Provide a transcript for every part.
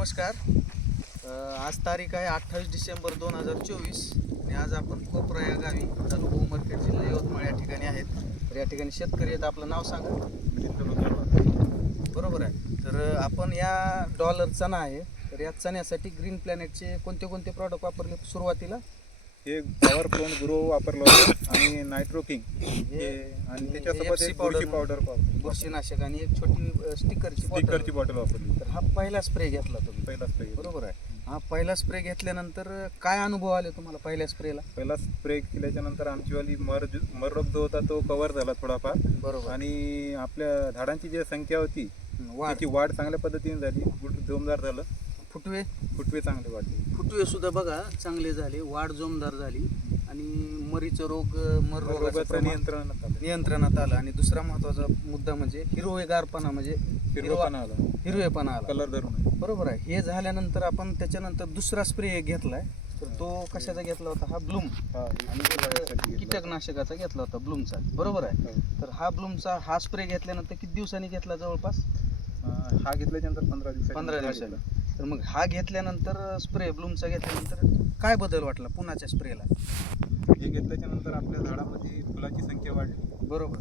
नमस्कार. आज तारीख आहे 28 डिसेंबर 2024 आणि आज आपण कोपरा या गावी तालुका उमरखेड जिल्हा यवतमाळ या ठिकाणी आहेत. तर या ठिकाणी शेतकरी आहेत. आपलं नाव सांगा. बरोबर आहे. तर आपण या डॉलर चणा आहे, तर या चण्यासाठी ग्रीन प्लॅनेटचे कोणते कोणते प्रॉडक्ट वापरले सुरुवातीला? हे पॉवर प्रोन ग्रो वापरलं होतं आणि नायट्रो किंग हे आणि त्याच्यासोबत एक पावडर बुरशीनाशक आणि एक छोटी स्टिकरची बॉटल वापरली. तर हा पहिला स्प्रे घेतला तुम्ही? पहिला स्प्रे बरोबर आहे. हा पहिला स्प्रे घेतल्यानंतर काय अनुभव आले तुम्हाला पहिल्या स्प्रेला? पहिला स्प्रे केल्याच्या नंतर आमचीवाली मर रोग जो होता तो कव्हर झाला थोडाफार. बरोबर. आणि आपल्या झाडांची जी संख्या होती त्याची वाढ चांगल्या पद्धतीने झाली. जोमदार झालं. फुटवे चांगले वाढले. फुटवे सुद्धा बघा चांगले झाले, वाढ जोमदार झाली आणि मरीचं रोगाचं नियंत्रणात आलं. आणि दुसरा महत्वाचा मुद्दा म्हणजे हिरवेगारपणा, म्हणजे हिरवेपणा आला, कलर धरून. बरोबर आहे. हे झाल्यानंतर आपण त्याच्यानंतर दुसरा स्प्रे घेतलाय. तर तो कशाचा घेतला होता? हा ब्लूम आणि कीटकनाशकाचा घेतला होता, ब्लूमचा. बरोबर आहे. तर हा ब्लूमचा हा स्प्रे घेतल्यानंतर किती दिवसांनी घेतला? जवळपास हा घेतल्यानंतर 15 दिवसाला. तर मग हा घेतल्यानंतर स्प्रे ब्लूमचा घेतल्यानंतर काय बदल वाटला पुन्हाच्या स्प्रेला? हे घेतल्याच्या नंतर आपल्या झाडामध्ये फुलाची संख्या वाढली. बरोबर.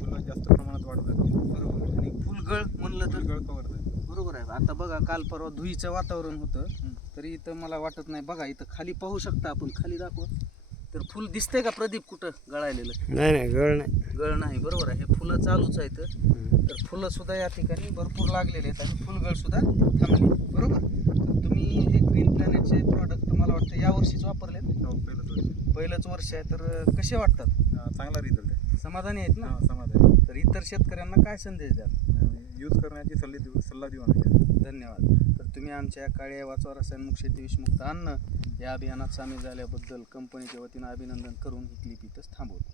फुलं जास्त प्रमाणात वाढत जाते. बरोबर. आणि फुलगळ म्हणलं तर गळ कव्हर झाली. बरोबर आहे. आता बघा, काल परवा धुईचं वातावरण होतं, तरी इथं मला वाटत नाही. बघा इथं खाली पाहू शकता आपण, खाली दाखवा. तर फुल दिसतंय का प्रदीप कुठं गळायलेलं? नाही, गळ नाही. बरोबर आहे. हे फुलं चालूच आहेत. तर फुलं सुद्धा या ठिकाणी भरपूर लागलेले आहेत आणि फुलगळ सुद्धा थांबली. बरोबर. तर तुम्ही हे ग्रीन प्लॅनेटचे प्रॉडक्ट मला वाटतं या वर्षीच वापरले? पहिलंच वर्ष आहे. तर कसे वाटतात? चांगला रिझल्ट आहे. समाधानी आहेत ना? समाधानी. तर इतर शेतकऱ्यांना काय संदेश द्याल? यूज करण्याची सल्ला देऊ आम्ही. धन्यवाद. तर तुम्ही आमच्या काळ्या वाचवा रसायनमुक्त शेती विषमुक्त अन्न या अभियानात सामील झाल्याबद्दल कंपनीच्या वतीनं अभिनंदन करून ही क्लिप इथंच थांबवतो.